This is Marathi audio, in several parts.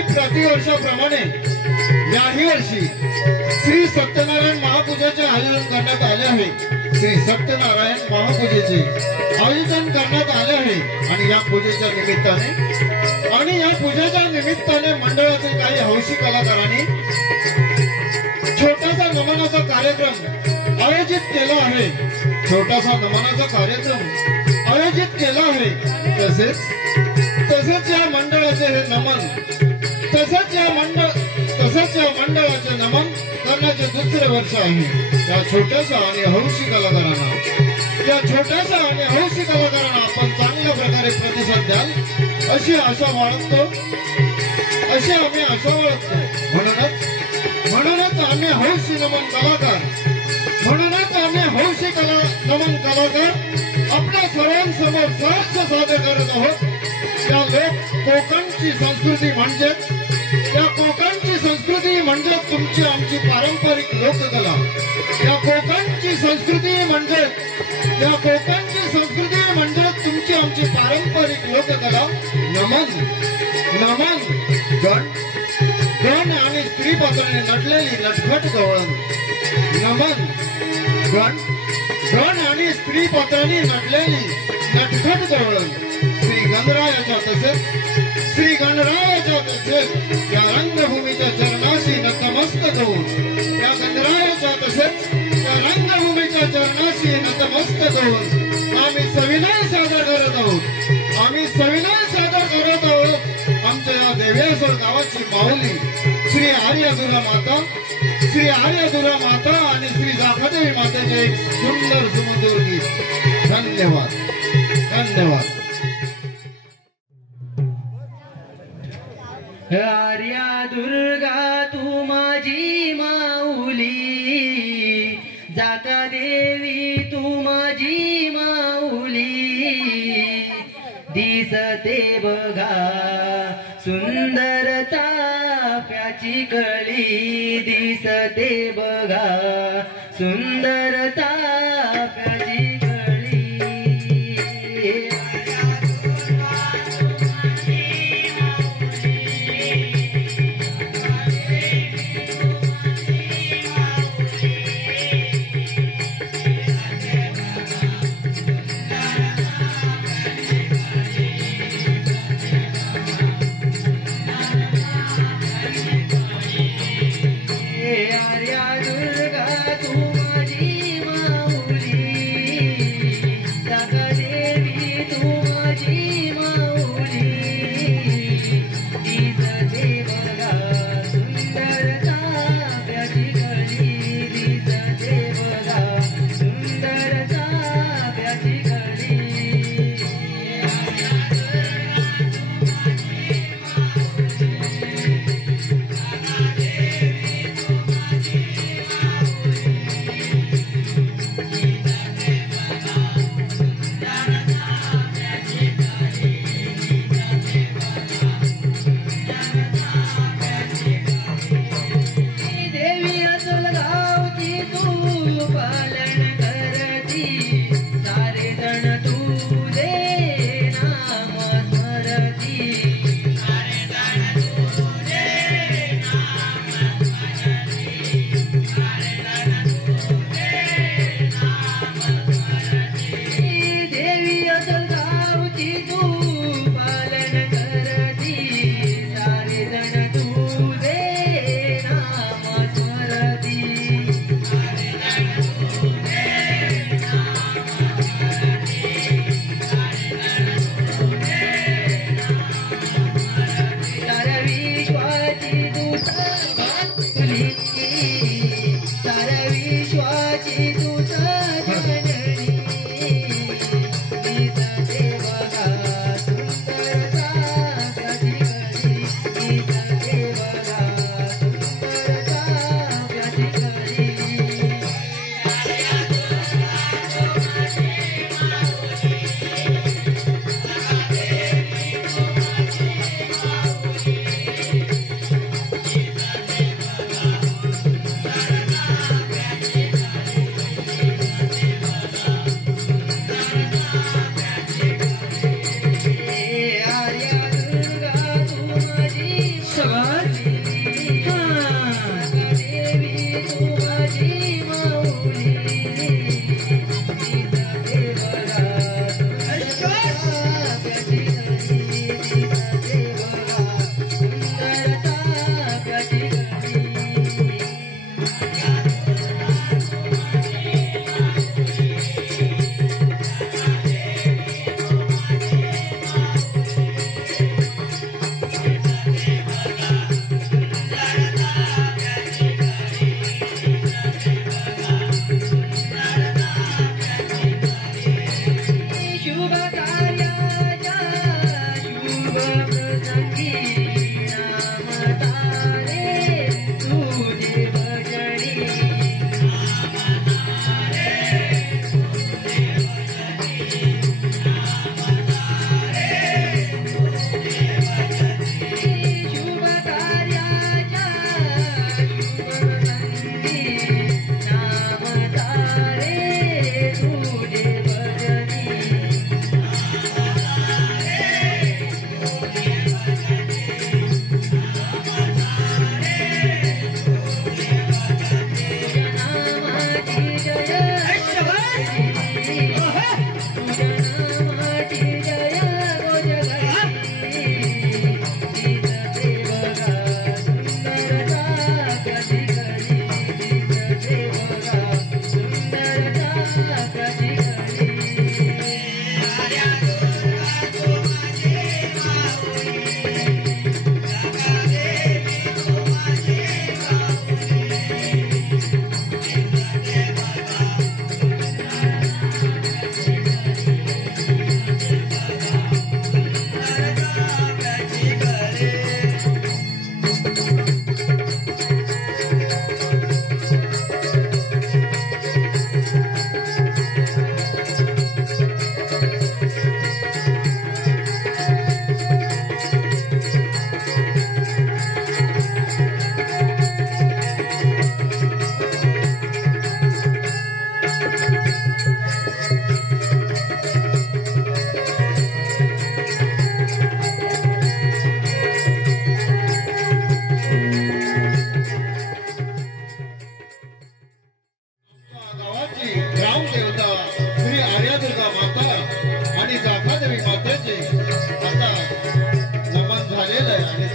आणि प्रतिवर्षाप्रमाणे याही वर्षी श्री सत्यनारायण महापूजेचे आयोजन करण्यात आले आहे। श्री सत्यनारायण महापूजेचे आयोजन करण्यात आले आहे आणि या पूजेच्या निमित्ताने मंडळातील काही हौशी कलाकारांनी छोटासा नमनाचा कार्यक्रम आयोजित केला आहे। तसेच या मंडळाचे हे नमन तसेच या मंडळाचे नमन करण्याचे दुसरे वर्ष आहे। या छोट्याशा आणि हौशी कलाकारांना आपण चांगल्या प्रकारे प्रतिसाद द्याल अशी आम्ही आशा बाळगतो। म्हणूनच आम्ही हौशी नमन कलाकार आपल्या सर्वांसमोर सहर्ष सादर करत आहोत। कोकणची संस्कृती म्हणजे तुमची आमची पारंपरिक लोककला। या कोकणची संस्कृती म्हणजे तुमची आमची पारंपरिक लोककला। नमन गण आणि स्त्री पात्राने नटलेली नटखट गवळण। गण आणि स्त्री पात्रांनी नटलेली नटखट गवळण श्री गणरायाच्या तसेच या रंगभूमीच्या चरणाशी नतमस्तक होऊन आम्ही सविनय सादर करत आहोत आमच्या या देवेश्वर गावाची माऊली श्री आर्यदुरा माता आणि श्री जाखादेवी मातेचे एक सुंदर सुमधुर गीत। धन्यवाद। आर्या दुर्गा तू माझी माऊली, जाका देवी तू माझी माऊली, दिसते बघा सुंदर चाफ्याची कळी, दिसते बघा सुंदर चाफ्याची आर्या दुर्गा तू माझी माऊली।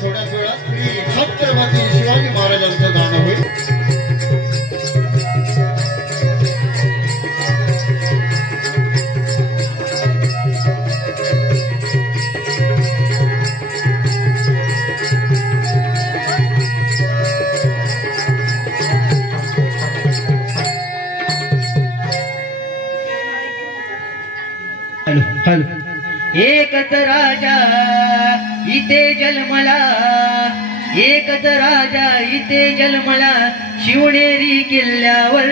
थोड्याच वेळात श्री छत्रपती शिवाजी महाराजांचं गाणं होईल. एकच राजा इथे जन्मला, एकच राजा इथे जन्मला शिवनेरी किल्ल्यावर.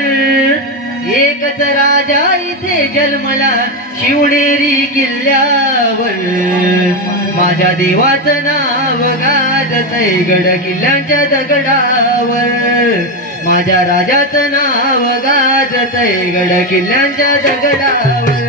एकच राजा इथे जन्मला शिवनेरी किल्ल्यावर. माझ्या देवाचं नाव गाजतंय गड किल्ल्यांच्या दगडावर. माझ्या राजाचं नाव गाजतंय गड किल्ल्यांच्या दगडावर.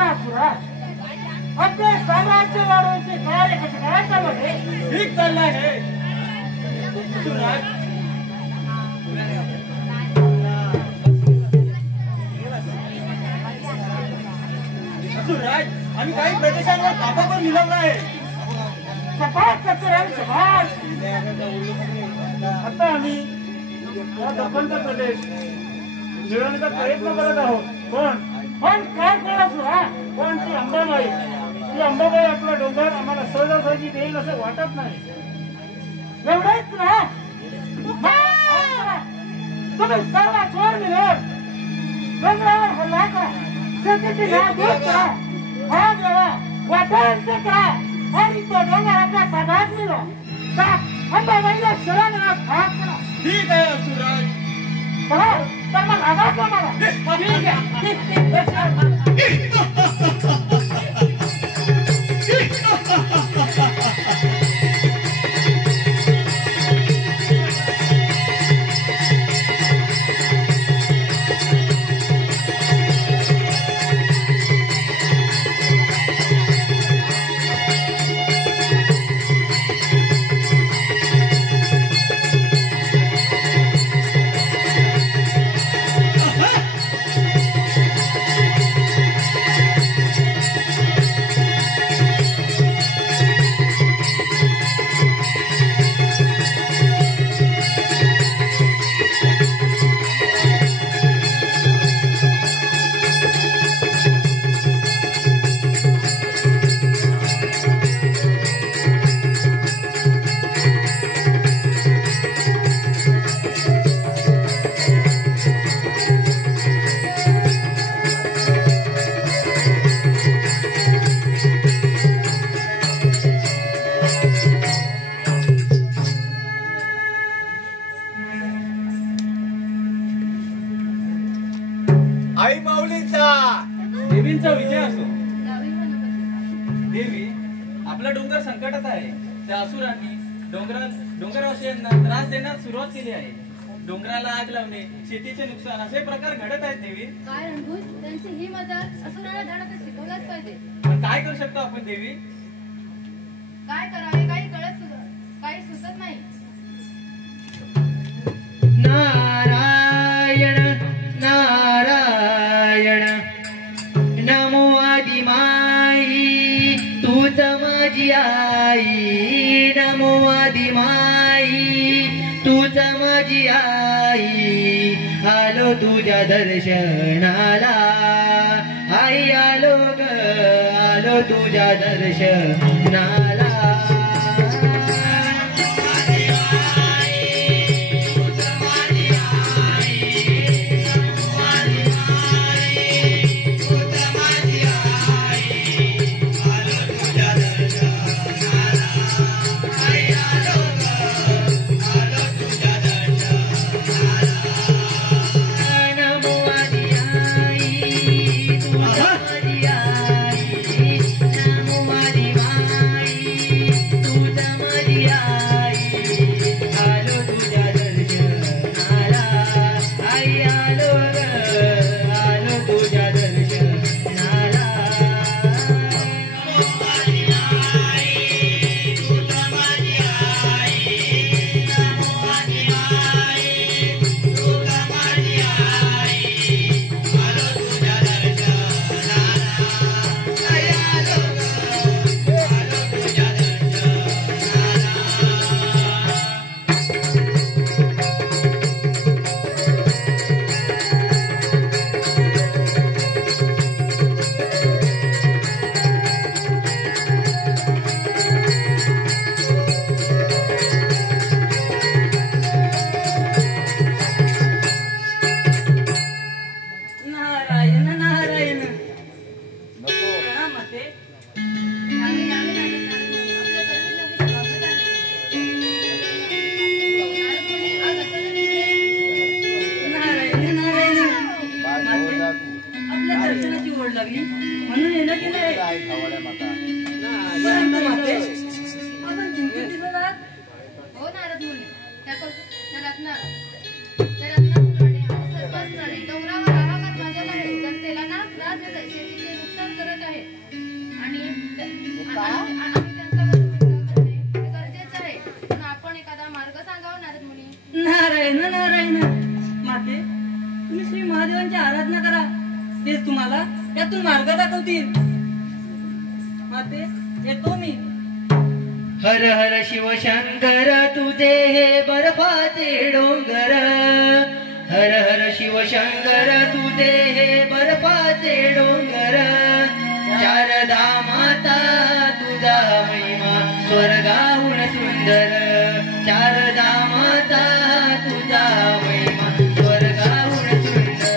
ना असुरा, आपले साम्राज्य वाढवण्याचे कार्य कसं काय चालू आहे? ठीक चाललं आहे सुराज. सुराज, आम्ही काही प्रदेशांवर ताबा पण मिळवला आहे. सपाट कचरा सपाट. आता आम्ही या दख्खनचा प्रदेश मिळवण्याचा प्रयत्न करत आहोत. पण काय कळलं सुरा, पण ती अंबाबाई आपला डोंगर आम्हाला सहजासहजी देईल असं वाटत नाही. एवढेच ना, तुम्ही सर्व चोर मिळून डोंगरावर हल्ला करा, शेतीची नाव दूर करा, भाग लावा, वाटण ते करा आणि तो डोंगर आपल्या ताब्यात मिळवा. का अंबाबाईला शरण भाग करा. ठीक आहे सुराज. तर मग आवाज मला ठीक आहे. देवींचा विजय असो. देवी, आपला डोंगर संकटात आहे. त्या असुरांनी डोंगरवासियांना त्रास देण्यास सुरुवात केली आहे. डोंगराला आग लावणे, शेतीचे नुकसान असे प्रकार घडत आहेत. देवी, काय रणभूत, त्यांची ही मदत असुराला धडा शिकवलाच पाहिजे. पण काय करू शकतो आपण देवी? काय करावे काही सुचत नाही. नारायण नारायण नमो आदिमाई, तूच माझी आई. नमो आदिमाई, तूच माझी आई. आलो तुझ्या दर्शनाला आई, आलो ग आलो तुझ्या दर्शनाला. डोंगरावर आहाकार माजवला आहे. जनतेला ना त्रास देत आहे. शेतीचे नुकसान करत पापातून मार्ग दाखवतील. माते येतो मी. हर हर शिवशंकर तुझे हे बर्फाचे डोंगर. हर हर शिवशंकर तुझे हे बर्फाचे डोंगर. चार धामाचा तुझा महिमा स्वर्गाहून सुंदर. चार धामाचा तुझा महिमा स्वर्गाहून सुंदर.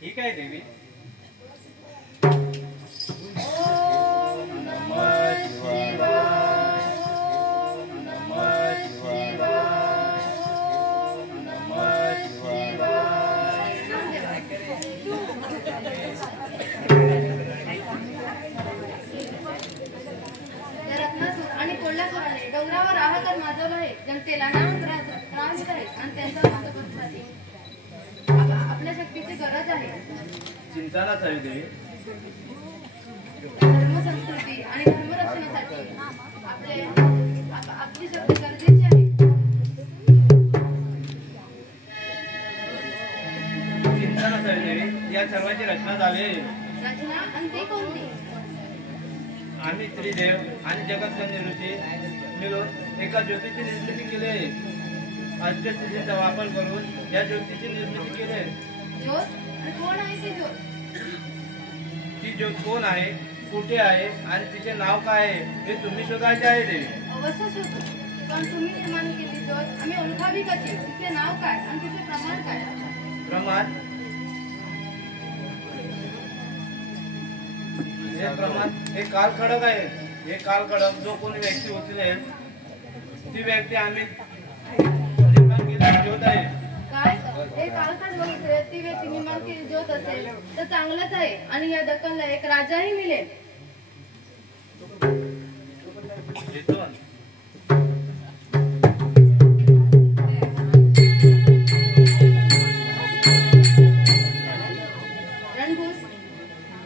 ठीक आहे देवी. आणि कोल्हापुराने डोंगरावर आहार माजवला आहे. जनतेला नाम त्रास आहे आणि त्यांचा बंदोबस्त आहे. आपल्या शक्तीची गरज आहे. चिंता नसावी देवी. धर्म संस्कृती आणि धर्मरक्षणासाठी आपली शक्ती गरजेची आहे. चिंता नसावी देवी. या सर्वांची रचना झाली. रचना आणि ती कोणती? आम्ही त्रिदेव आणि जगतकन्या ऋषी मिळून एका ज्योतीची निर्मिती केली आहे. अष्टसिद्धींचा वापर करून या ज्योतीची निर्मिती केली आहे. ज्योत? आणि कोण आहे ती ज्योत? ती ज्योत कोण आहे, कुठे आहे आणि तिचे नाव काय आहे हे तुम्ही शोधायचे आहे देवी. अवश्य शोधू. पण तुम्ही निर्माण केली ज्योत आम्ही ओळखावी कशी? तिचे नाव काय आणि तिचे प्रमाण काय? प्रमाण? हे प्रमाण हे कालखडक आहे. हे कालखडक जो कोणी व्यक्ती उचलेल ती व्यक्ती आम्ही निर्माण केलेली ज्योत आहे. काय? हे कालखंड बघितले ती व्यक्ती निर्माण केली ज्योत असेल तर चांगलंच आहे आणि या दक्कनला एक राजाही मिळेल. रणभूत,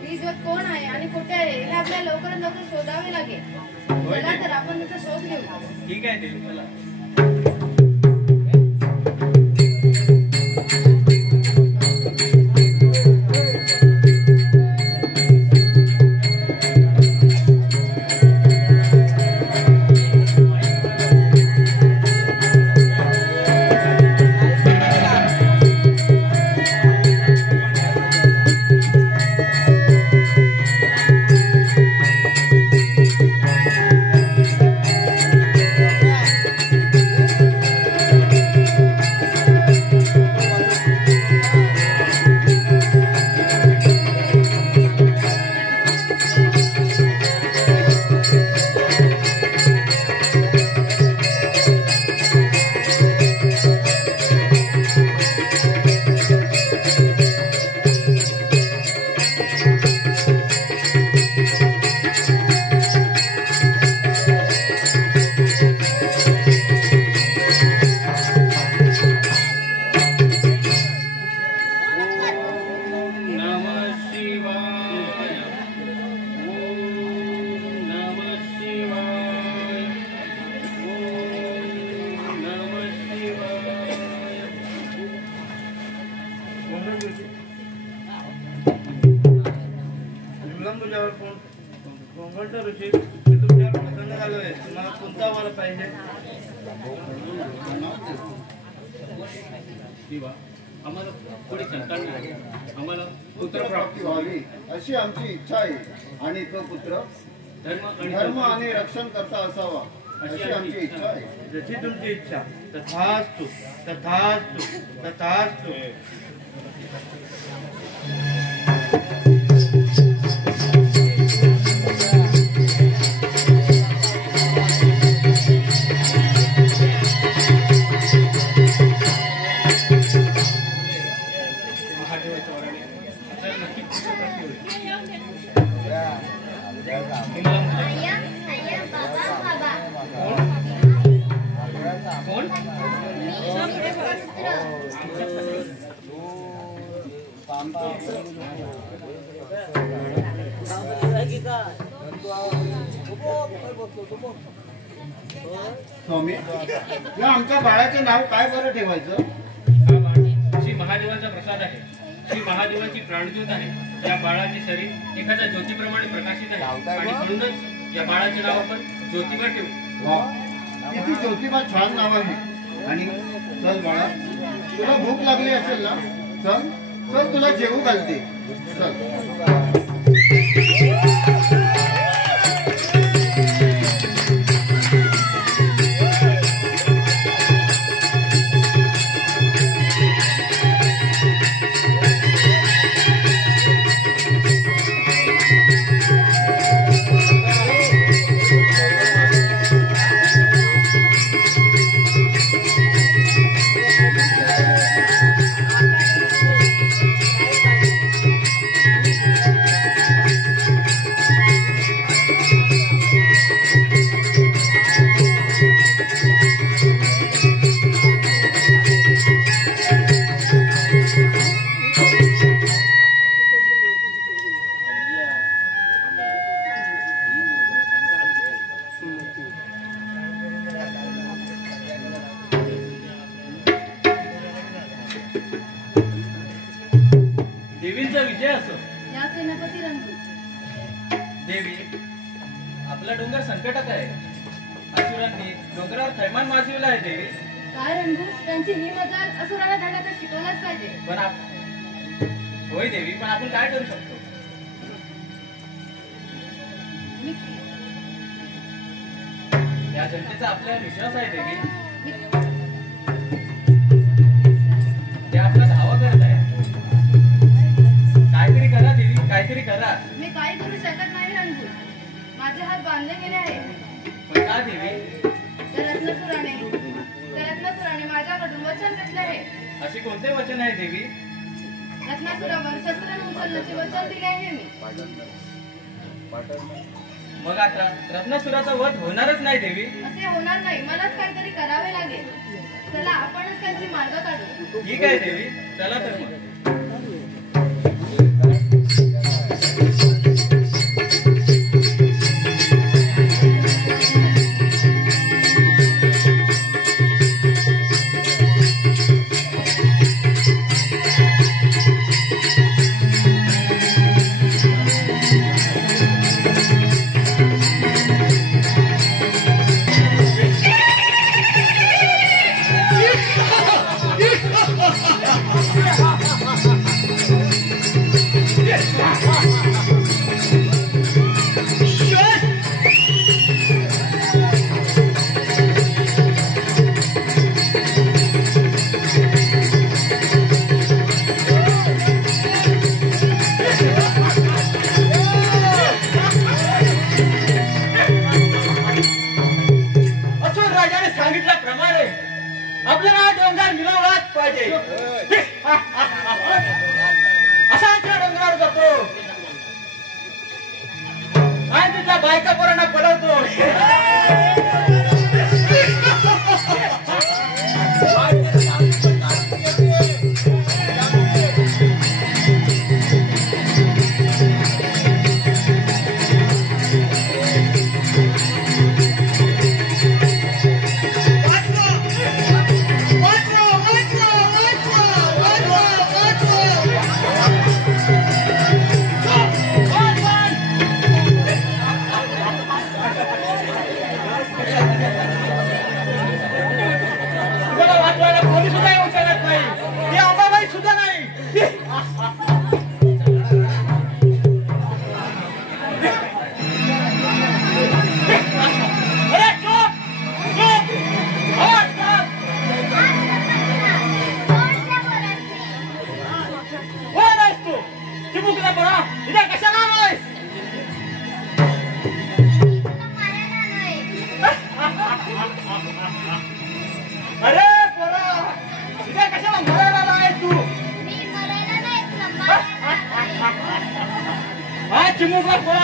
ही ज्योत कोण आहे आणि कुठे आहे हे आपल्याला लवकरात लवकर शोधावे लागेल. चला तर आपण त्याचा शोध घेऊ. ठीक आहे देवी. चला. तुळशी मी तुमच्यावर प्रसन्न झालोय. तुम्हाला कोणता आम्हाला पाहिजे? दिवा आम्हाला थोडी संतान नाही. आम्हाला पुत्र प्राप्ती व्हावी अशी आमची इच्छा आहे आणि तो पुत्र धर्म आणि रक्षण करता असावा अशी आमची इच्छा आहे. जशी तुमची इच्छा. तथास्तु तथास्तु तथास्तु. स्वामी या आमच्या बाळाचे नाव काय बरं ठेवायचं? श्री महादेवाचा प्रसाद आहे. श्री महादेवाची प्राणज्योत आहे. या बाळाचे शरीर एखाद्या ज्योतीप्रमाणे प्रकाशित आहे आणि म्हणूनच या बाळाचे नाव आपण ज्योतिबा ठेवू. वा किती ज्योतिबा छान नाव आहे. आणि चल बाळा तुला भूक लागली असेल ना? चल चल तुला जेवू घालते. चल देवींचा विजय असो. या सेनापती रंगू. देवी आपला डोंगर संकटात आहे. असुरांनी डोंगरावर थैमान माजविला आहे. देवी काय रंगू त्यांची ही मजाल असुराला धडा तर शिकवलाच पाहिजे. पण होय देवी पण आपण काय करू शकतो? या जनतेचा आपल्यावर विश्वास आहे. देवी ते आपला धावा करत आहे. काहीतरी करा देवी, काहीतरी करा. मी काही करू शकत नाही रंगू. माझे हात बांधले गेले आहेत. पण का देवी? त्या रत्नसुराने माझ्याकडून वचन घेतले आहे. असे कोणते वचन आहे देवी? रत्नासुरावर शस्त्र उचलण्याचे वचन दिले आहे मी. मग आता रत्नासुराचा वध होणारच नाही देवी. असे होणार नाही. मलाच काहीतरी करावे लागेल. चला आपणच त्यांची मार्ग काढू. ठीक आहे देवी, चला तर मग. आपल्याला डोंगर मिळवलाच पाहिजे. असा डोंगरावर जातो आणि तिच्या बायका पोरांना पळवतो.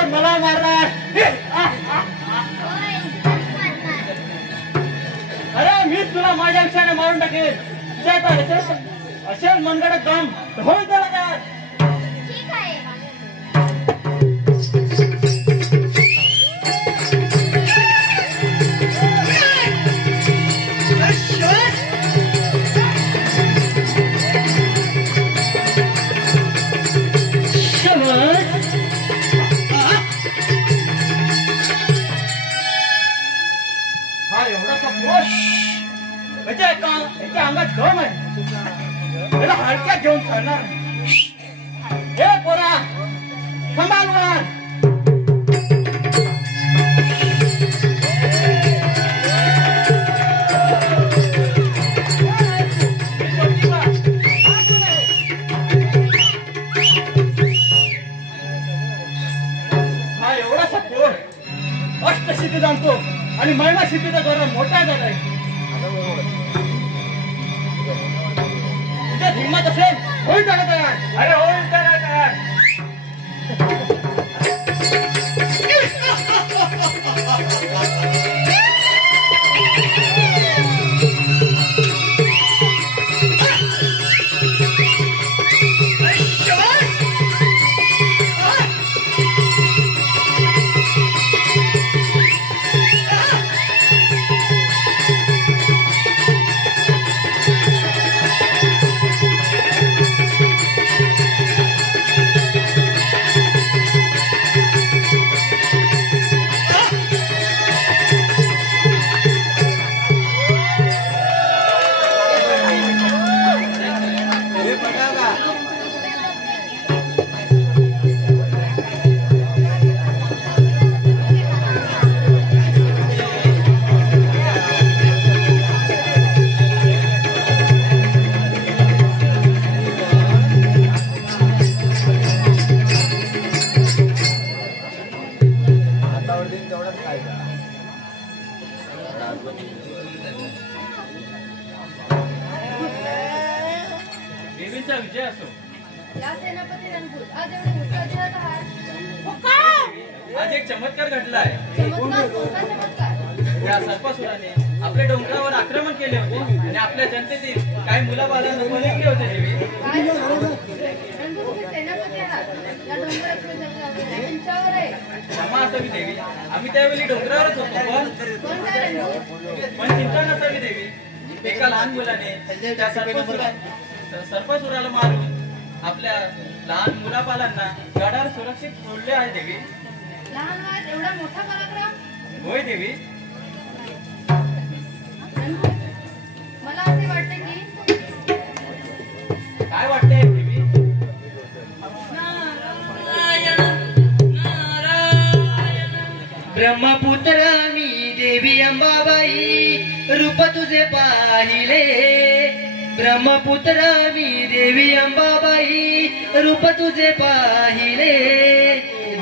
समोर मला मारणार. अरे मीच तुला माझ्या विषयाने मारून टाकेल. असेल मनगडत दम होईल त्याला काय. ठीक आहे. हा एवढासा पोष याच्या अंगात दम आहे. याला हलक्यात घेऊन चालणार. हे पोरा सांभाळणार. हा एवढासा पोर अष्टसिद्धी जाणतो आणि महिमा सिद्धीचा गौरव मोठा झालाय. तुझ्या हिंमत असेल होईल त्याला तयार. अरे होईल त्याला तयार. देवीचा विजय असो. या सेनापती रणभूत आज एवढे उत्साही आहात. आज एक चमत्कार घडला आहे. चमत्कार कोणता चमत्कार? त्या सर्पासुराने आपल्या डोंगरावर आक्रमण केले होते आणि आपल्या जनतेतील काही मुलाबाळांना बळी होते देवी. काय रणभूत तुम्ही सेनापती आहात. या डोंगरात तुमच्यावर आहे. क्षमा असावी देवी. आम्ही त्यावेळी डोंगरावरच होतो. कोण काय रणभूत? पण चिंता नसावी देवी. एका लहान मुलाने त्या सर्पासुराला मारून आपल्या लहान मुलाबाळांना गडावर सुरक्षित सोडले आहे देवी. लहान वयात एवढा मोठा पराक्रम? होय देवी. रणभूत, मला असे वाटते की काय वाटते देवी? ब्रह्मपुत्र मी देवी अंबाबाई रूप तुझे पाहिले. ब्रह्मपुत्र मी देवी अंबाबाई रूप तुझे पाहिले.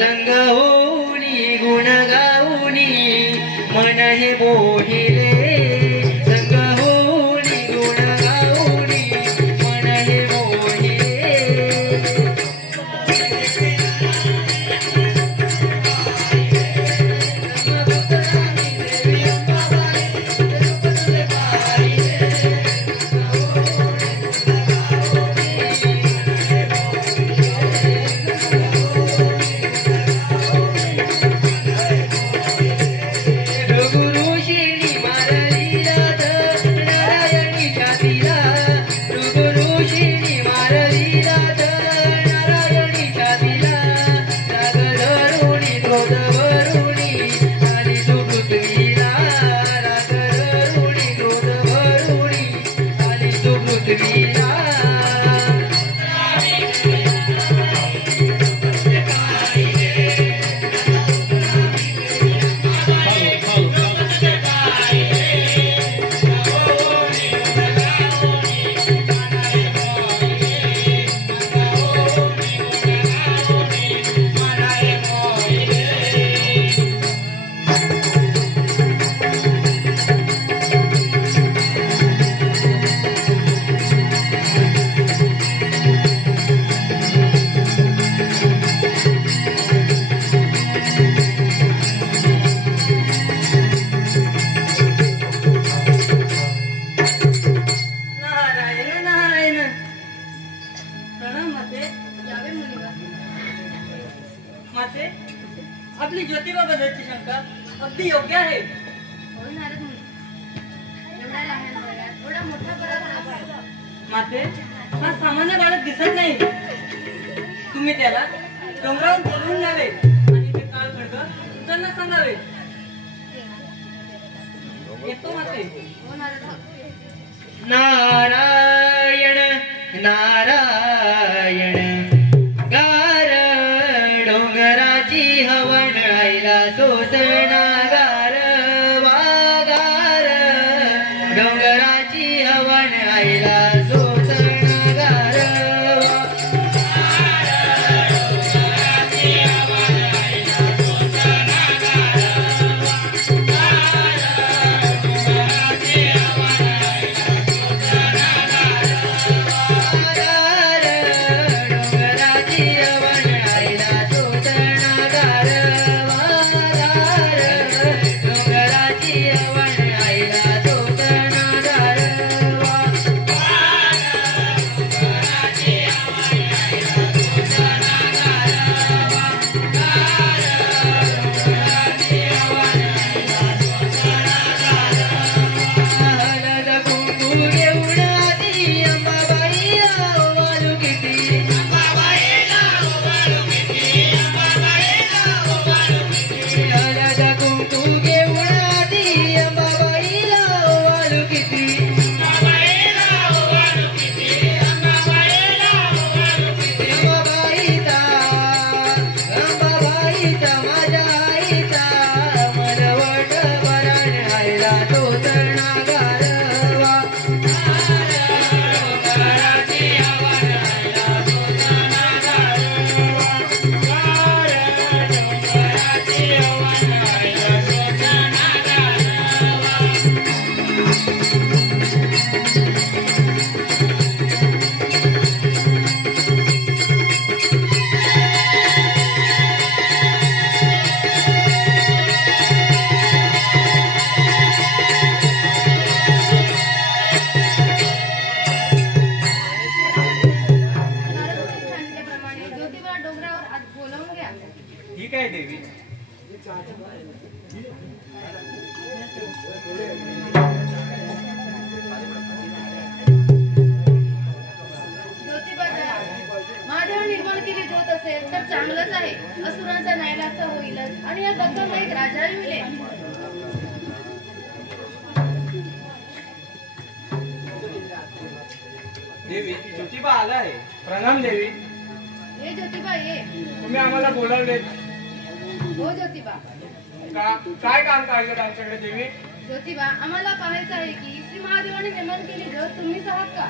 दंग होऊनी गुण गाऊनी मन हे मोहिले. दंग होऊनी गुण गाऊनी मन हे मोहिले. गुरु श्री आहे होय नारद मुनी, एवढ्या लहान वयात एवढा मोठा पराक्रम. माते हा सामान्य बालक दिसत नाही. तुम्ही त्याला डोंगरावर बोलवून न्यावे आणि ते काळ खडक त्यांना सांगावे. येतो माते. हो नारद हो. नारायण नारायण गार डोंगराची हवण आईला सोसणा गार वागार डोंगराची हवण आईला सोसणा गार ठीक आहे देवी. महादेव निर्माण केली ज्योत असेल तर चांगलंच आहे. असुरांचा न्यायलाचा होईलच आणि या दक्कन एक राजा मिळेल. देवी ज्योतिबा आला आहे. प्रणाम देवी. हे ज्योतिबा ये. तुम्ही आम्हाला बोलावलेत हो ज्योतिबा. काय काम काढलं आमच्याकडे देवी? ज्योतिबा आम्हाला पाहायचं आहे की श्री महादेवाने निर्माण केली ज्योत तुम्हीच आहात का?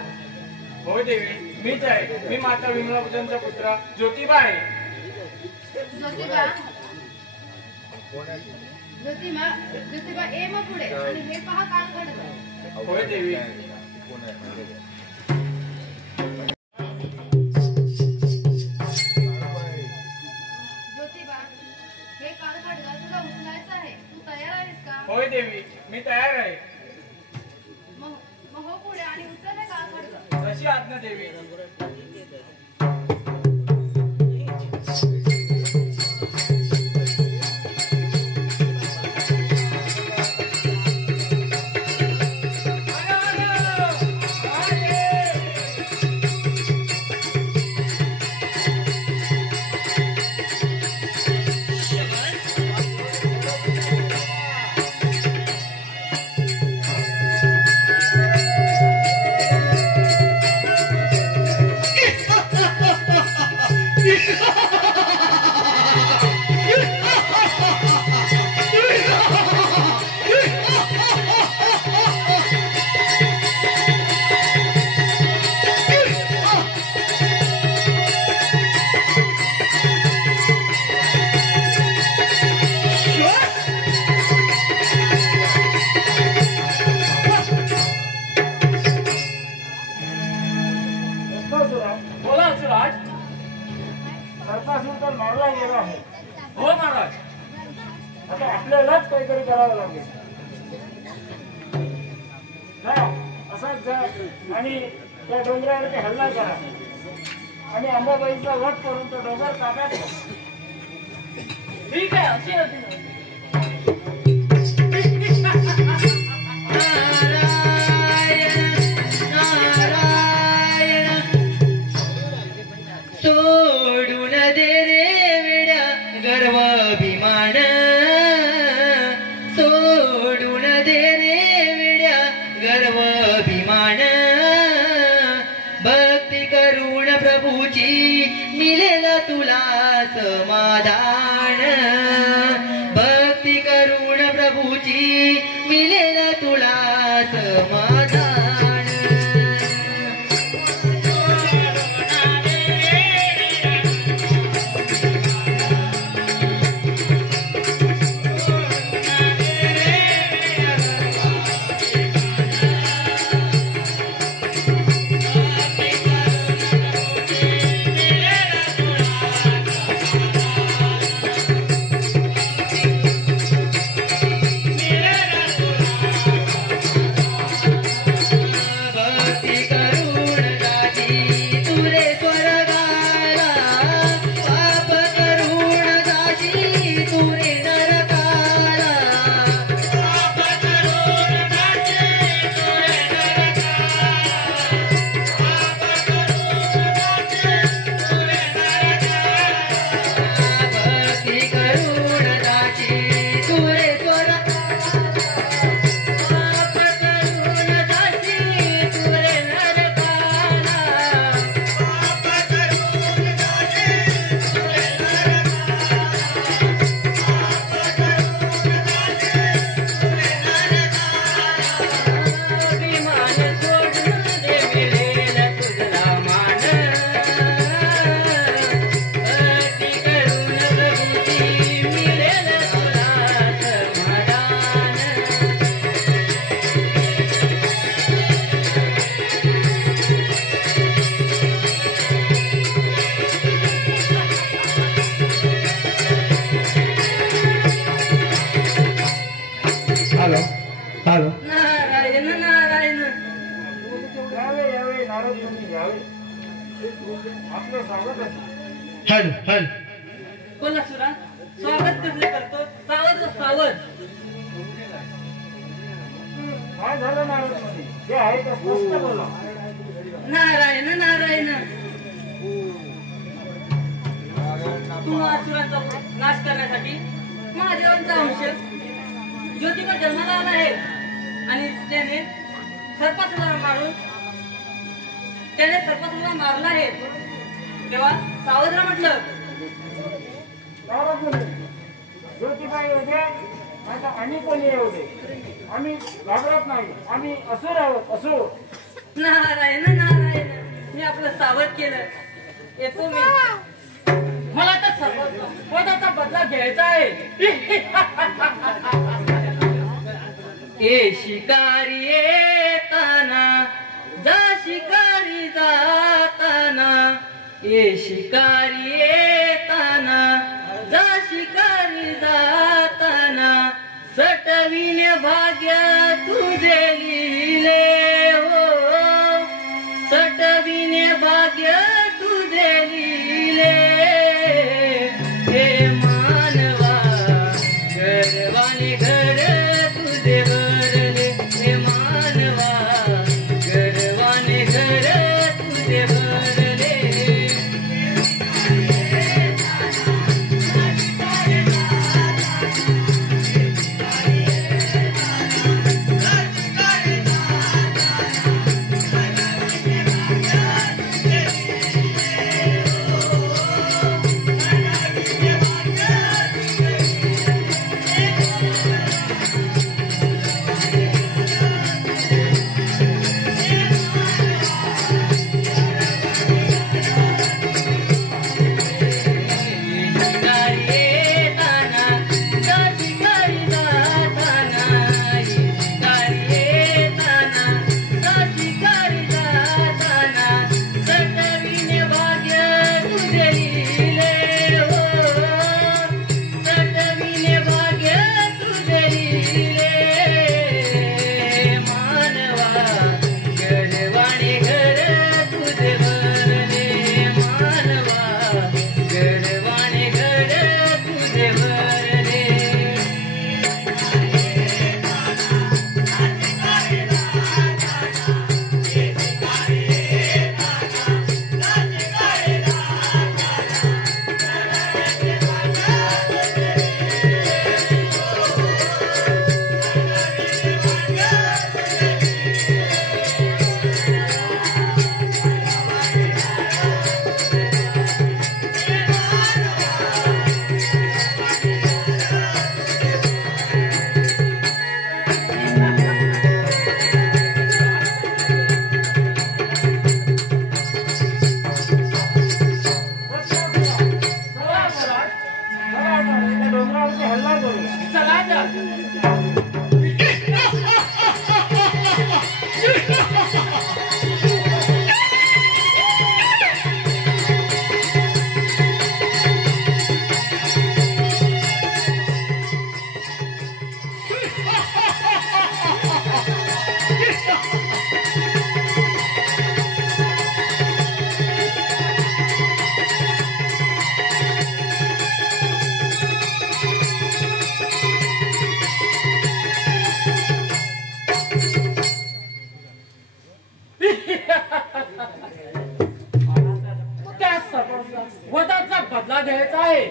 हो देवी, मीच आहे. मी माता विमलापूजनचा पुत्र ज्योतिबा आहे. ज्योतिबा ज्योतिबा ज्योतिबा ये मग पुढे आणि हे पहा काळ घडतं. होय देवी. ज्योतिबा हे काळ खडगा तुला उचलायचं आहे. तू तयार आहेस का? होय देवी, मी तयार आहे. मग हो पुढे आणि उचल हे काळ खडगा. जशी आज्ञा देवी. बोला असुराज. सर्पासूर तर मारला गेला आहे. हो महाराज. आता आपल्यालाच काहीतरी करावं लागेल. असाच जा आणि त्या डोंगरावरती हल्ला करा आणि अंबाबाईचा वध करून तो डोंगर ताब्यात घ्या. ठीक आहे अशी होती. सोडून दे रे विड्या गर्व अभिमान भक्ती करून प्रभूची मिळेल तुला समाधान भक्ती करून प्रभूची मिळेल तुला समाधान नारायण नारायण यावे नारद मुनी यावे आपलं स्वागत आहे हल हल कोल्हापुरा स्वागत कसले करतो सावध सावध काय झालं नारद मुनी जे आहे ते स्पष्ट बोला नारायण नारायण तू असुरांचा नाश करण्यासाठी महादेवांचा अंश ज्योतिबा जन्माला आला आहे आणि त्याने सर्पासुराला मारला आहे तेव्हा सावधरा म्हटलं नारद मुनी ज्योतिबा येऊ दे आता आम्ही कोणी येऊ दे आम्ही घाबरत नाही आम्ही असुर आहोत असुर नारायण नारायण मी आपलं सावध केलं येतो मी मला तर पदाचा बदला घ्यायचा आहे ए शिकारी येताना जा शिकारी जाताना ए शिकारी येताना जा शिकारी जाताना सटविने भाग्य तुझे लिहिले हो सटविने भाग्य तुझे लिहिले हे मानवा गर्वाने घर तुझे भरले हे मानवा गर्वाने घर तुझे भरले शिकारी वधाचा बदला घ्यायचा आहे.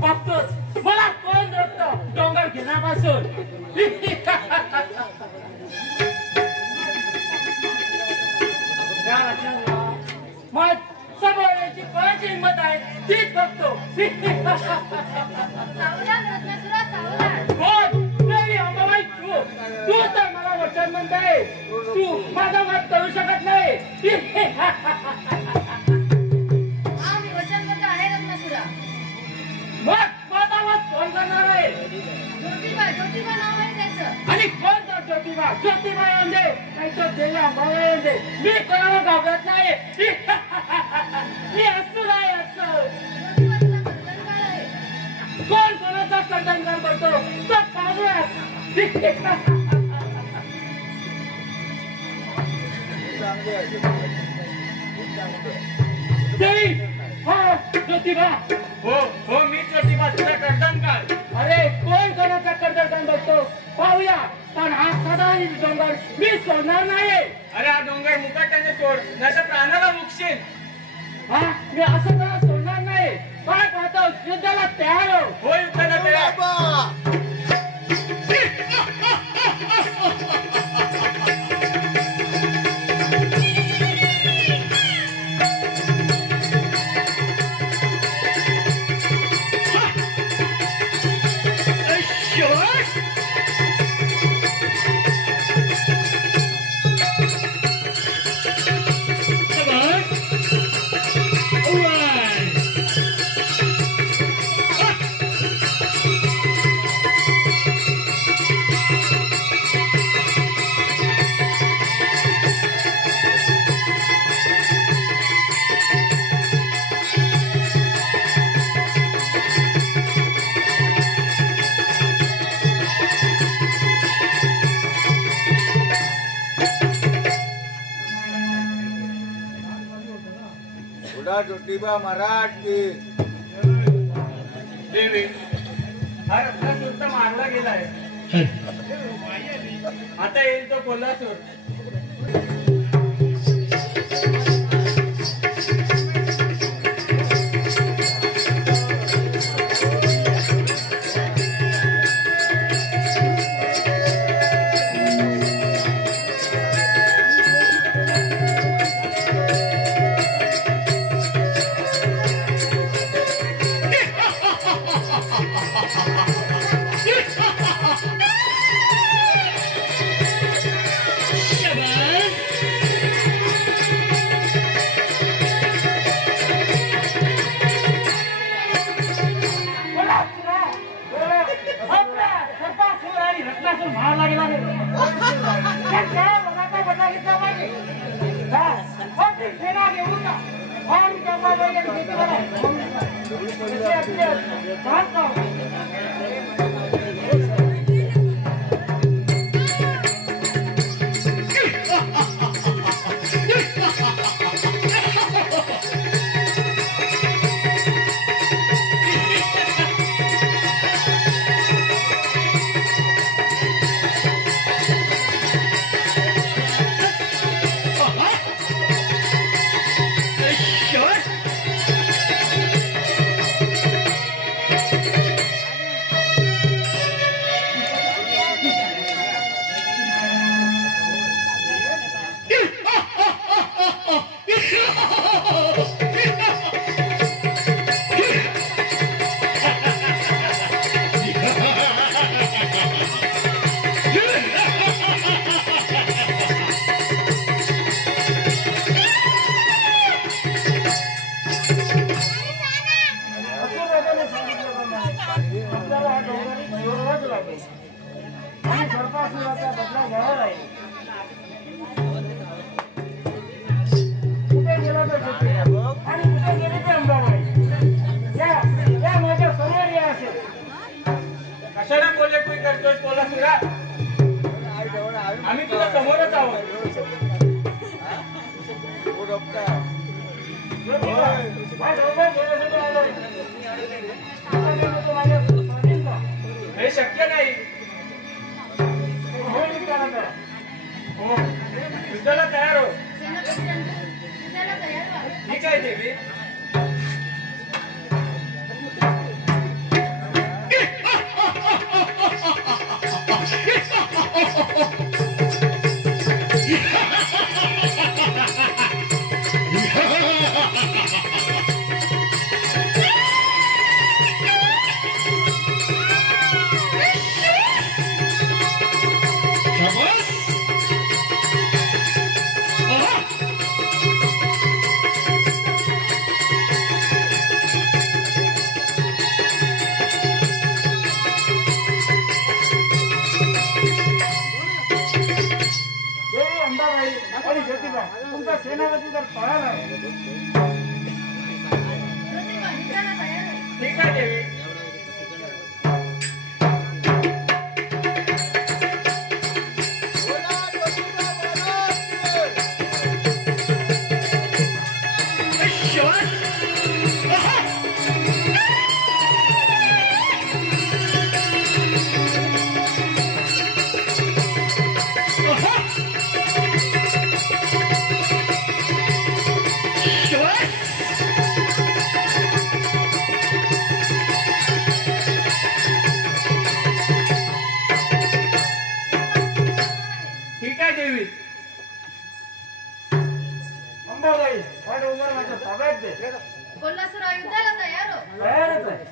बघतोच मला कोण रोखतो डोंगर घेण्यापासून. मग समोरची कोणाची हिंमत आहे तीच बघतो. सावधान रत्नासुरा सावधान. कोण देवी अंबाबाई तू तर मला वचन म्हणताय तू माझा मत करू शकत नाही. हा मी वचनबद्ध आहे रत्नासुरा. मग माझा मत कोण करणार आहे. ज्योतिबा ज्योतिबा नाव आहे त्याचं. आणि कोण तर ज्योतिबा ज्योतिबा येऊन दे नाही तर देवी अंबाबाई येऊन दे मी कोणाला घाबरत नाही. मी असू नाही असं. ज्योतिबा तुला कर्तनकाळ आहे. कोण कोणाचा कर्तनकार करतो तर पाहूयाच. देवी हा ज्योतिबा. हो मी ज्योतिबा तुझा कर्तनकार. अरे कोण कोणाचा कर्तनकार बघतो पाहूया. पण हा सदा डोंगर मी सोडणार नाही. अरे हा डोंगर मुकाट्याने सोड नाही तर प्राणाला मुकशील. हा मी असं त्याला सोडणार नाही. काय पाहतो युद्धाला तयार हो. हो युद्धाला तयार. ज्योतिबा महाराज की देवी हा रत्नासूर तर मारला गेलाय. आता येईल तो कोल्हासूर. शबाश तयारच आहोत. हे शक्य नाही. हो युद्धाला तयार हो. युद्धाला तयार व्हा. ठीक आहे देवी. आणि ज्योतिबा तुमचा सेनापती जर पळाला ज्योतिबा युद्धाला तयार हो. ठीक आहे देवी. ठीक आहे देवी. अंबाबाई हा डोंगर माझ्या ताब्यात दे. कोल्हासुरा युद्धाला तयार हो. तयारच आहे.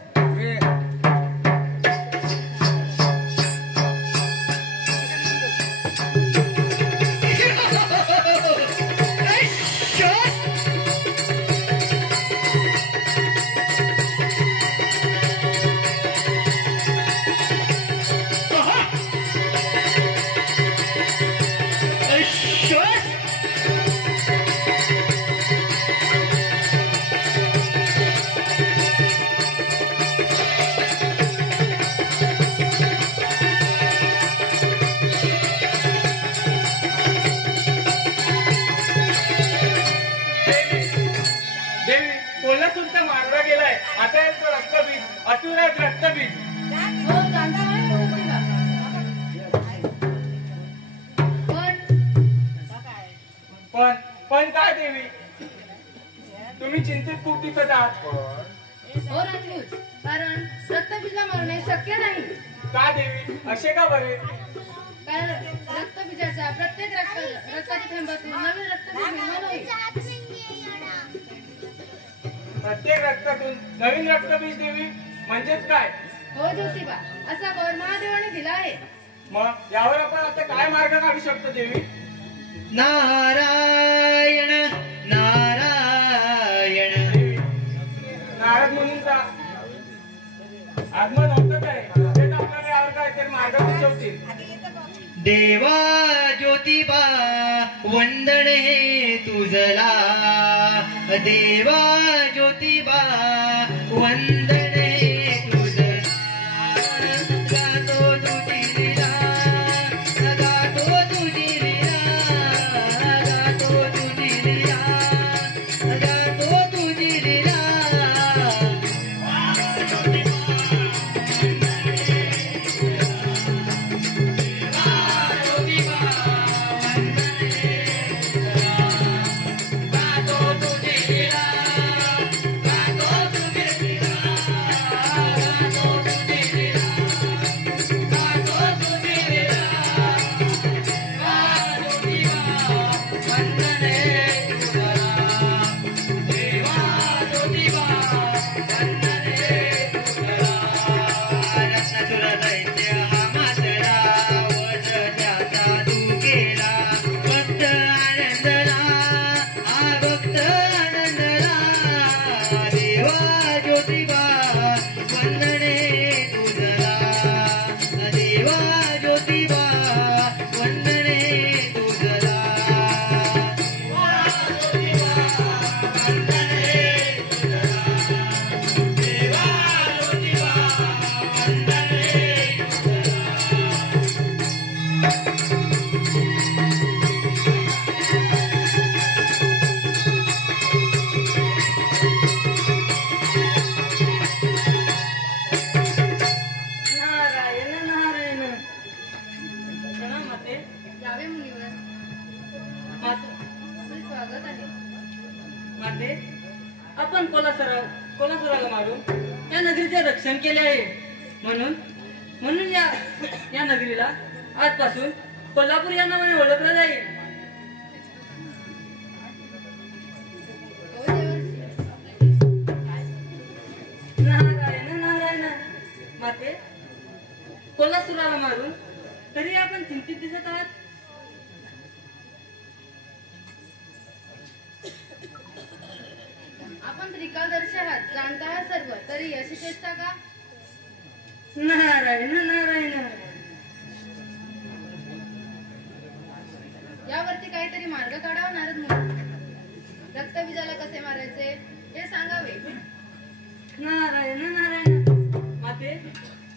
कोल्हासूरचा मारला गेलाय. आता येतो रक्तबीज. असुरात रक्तबीज. हो गांधा आहे ज्योतिबा. पण काय देवी तुम्ही चिंतित खूप दिसत आहात. हो राजपूत, कारण रक्तबीजला मरणे शक्य नाही. का देवी असे का बरे. कारण रक्तबीजाच्या प्रत्येक रक्ताच्या थेंबातून नवीन रक्तबीज निर्माण होईल. प्रत्येक रक्तातून नवीन रक्तबीज देवी म्हणजेच काय. हो ज्योतिबा, असा वर महादेवाने दिला आहे. मग यावर आपण आता काय मार्ग काढू शकतो देवी. नारायण नारायण. नारद मुनींचा आगमन होतं काय ते आपल्याला यावर काहीतरी मार्ग सुचवतील. देवा ज्योतिबा वंदने तुझला. देवा ज्योतिबा वंदने तुझला. गातो तुझी लीला. गातो तुझी लीला. गातो तुझी लीला. गातो तुझी लीला. माते आपण कोल्हापुराला मारून या नगरीचे रक्षण केले आहे. म्हणून या नगरीला आजपासून कोल्हापूर या नावाने ओळखलं जाईल. हो देवर्षी. नारायण नारायण माते, कोल्हापुराला मारून तरी आपण चिंतित दिसत आहात. आपण त्रिकालदर्शी आहात, जाणता आहात सर्व, तरी अशी चेष्टा का? नारायण नारायण. यावरती काहीतरी मार्ग काढावा नारद मुनी. रक्तबीजाला कसे मारायचे हे सांगावे. नारायण नारायण माते,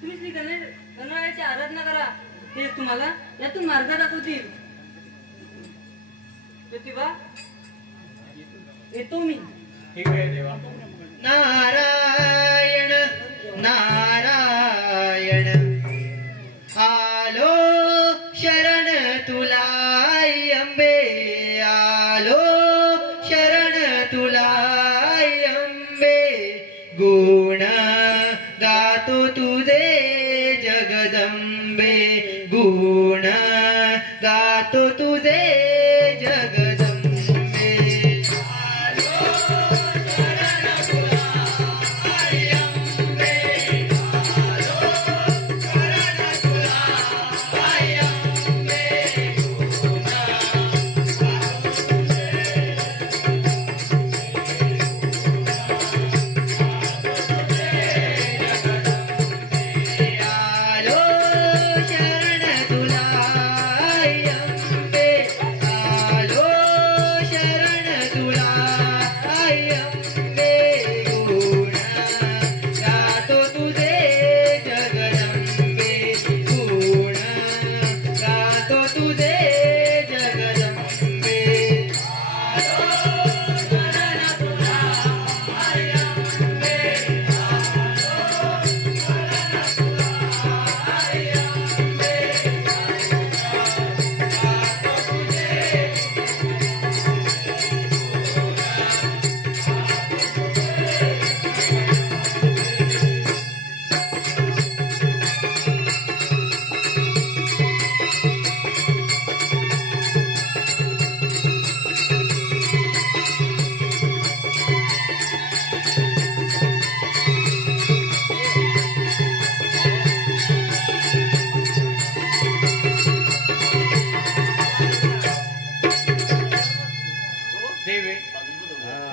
तुम्ही श्री गणरायाची आराधना करा, तेच तुम्हाला यातून मार्ग दाखवतील. प्रतिभा, येतो मी. ठीक आहे देवा. नारायण नारायण आलो शरण तुला अंबे, आलो शरण तुला अंबे, गुण गातो तुझे जगदंबे, गुण गातो तुझे जगदंबे.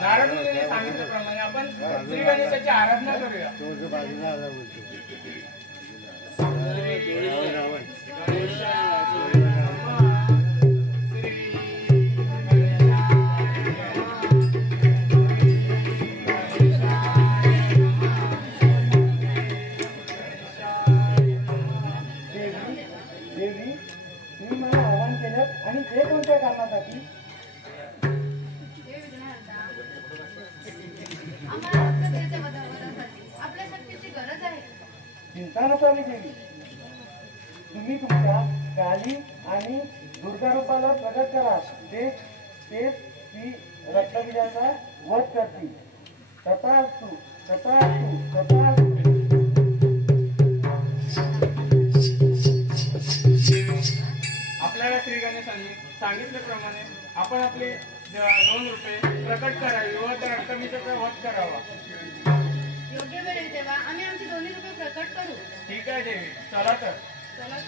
नारदमुनीने सांगितल्याप्रमाणे आपण श्री गणेशाची आराधना करूया. देवी, तुम्ही मला आवाहन केलं आणि ते कोणत्या कारणासाठी? आम्हाला रक्तबीजाच्या वधासाठी आपल्या शक्तीची गरज आहे. चिंता नसावी देवी, तुम्ही तुमच्या काली आणि दुर्गा रूपाला प्रगट करा, तेच ती रक्तबीजाचा वध करतील. तथास्तु तथास्तु तथास्तु. आपल्याला श्री गणेशांनी सांगितल्याप्रमाणे आपण आपले 2 रुपये प्रकट करावे व त्या रक्तबीजाचा वध करावा. योग्य वेळ येईल तेव्हा आम्ही आमचे 2 रुपये प्रकट करू. ठीक आहे देवी, चला तर. चला.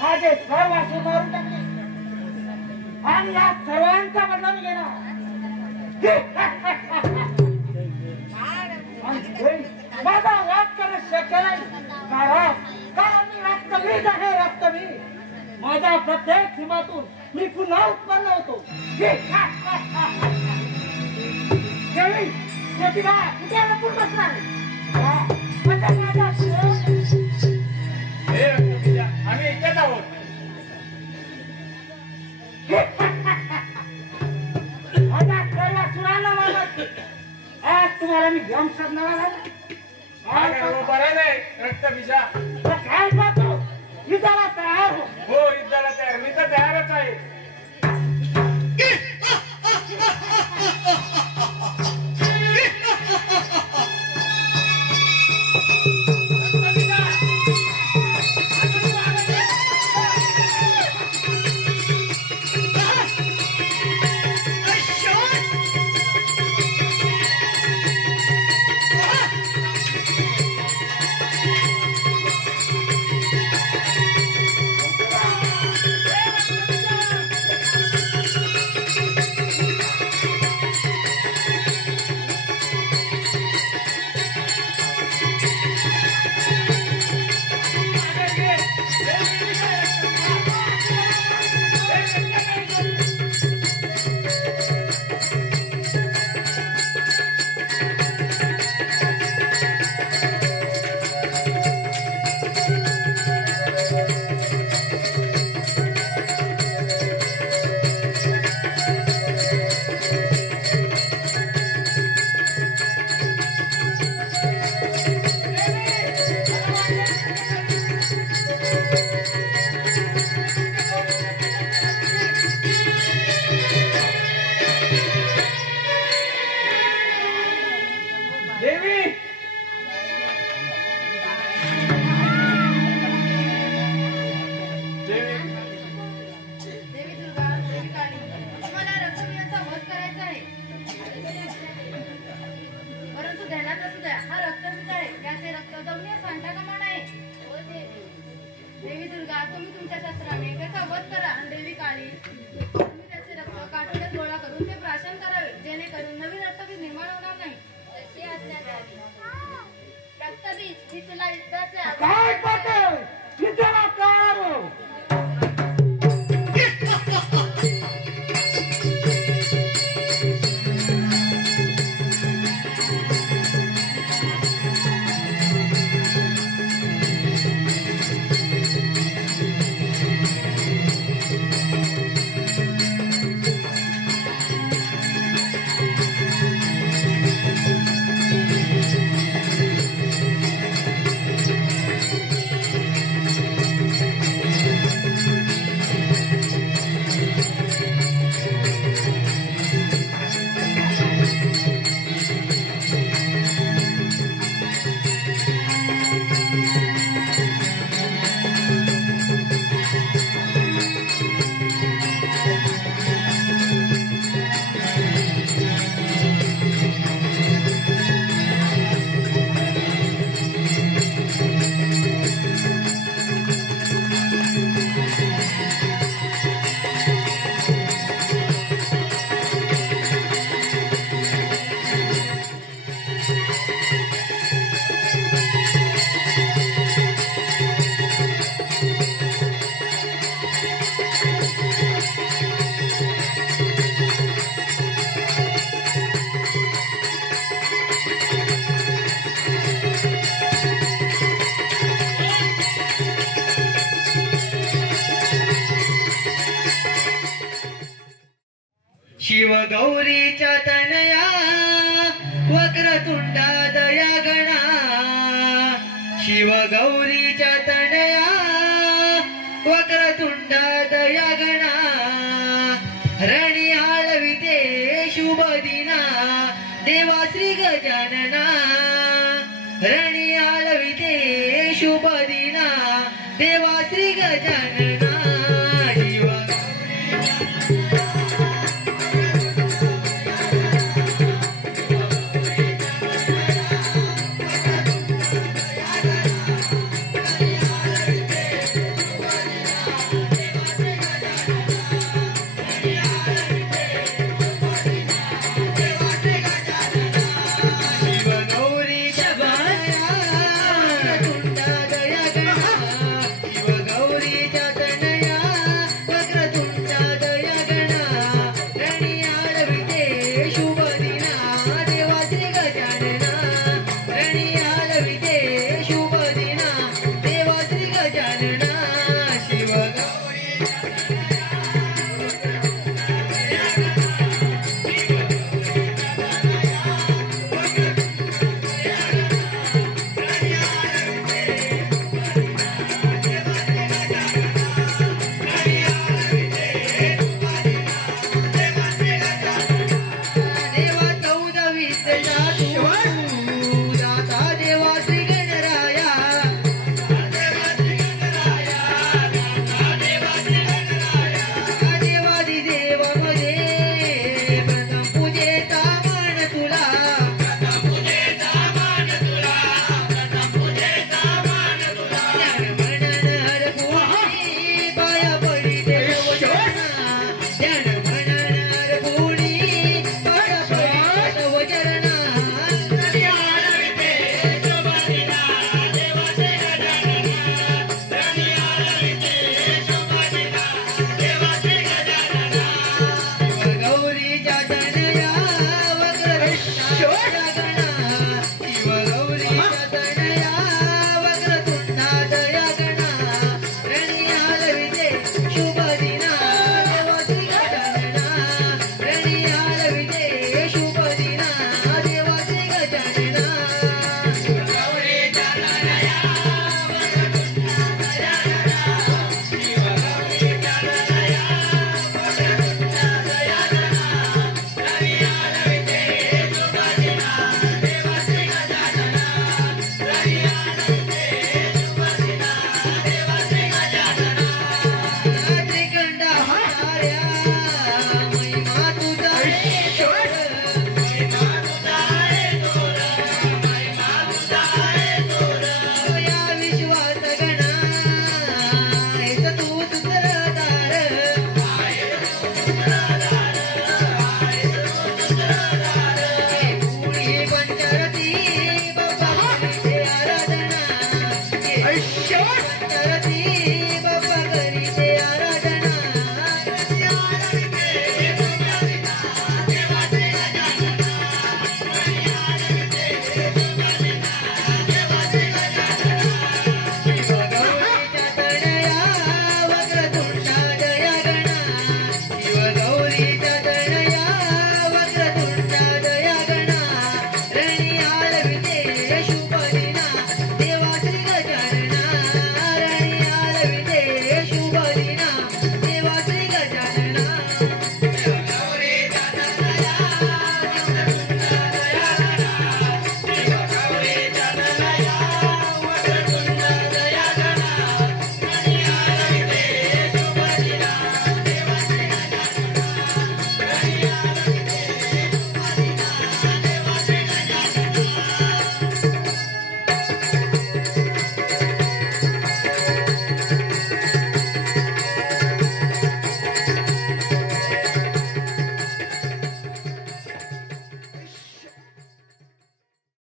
माझे सर्व वासू मारून टाकले आणि या सर्वांचा बदला मी घेणार. माझा वाद करणं शक्य नाही, कारण मी रक्तबीज आहे. रक्तबीज माझ्या प्रत्येक सीमातून मी पुन्हा उत्पन्न होतो. देवी, ते शिवा कुठे लपून बसणार मजा माझा हे रक्तबीजा आम्ही इथेच आहोत माझा कळला सुराला मागत आज तुम्हाला मी गम करणार आहे बरं नाही रक्तबीजा काय पाहतो युद्धाला तयार हो युद्धाला तयार मी तर तयारच आहे शिवगौरीच्या तनया वक्रतुंडा दया गणा शिवगौरीच्या तनया वक्रतुंडा दया गणा रणी आळविते शुभ दिना देवा श्री गजानना रणी आळविते शुभ दिना देवा श्री गजानना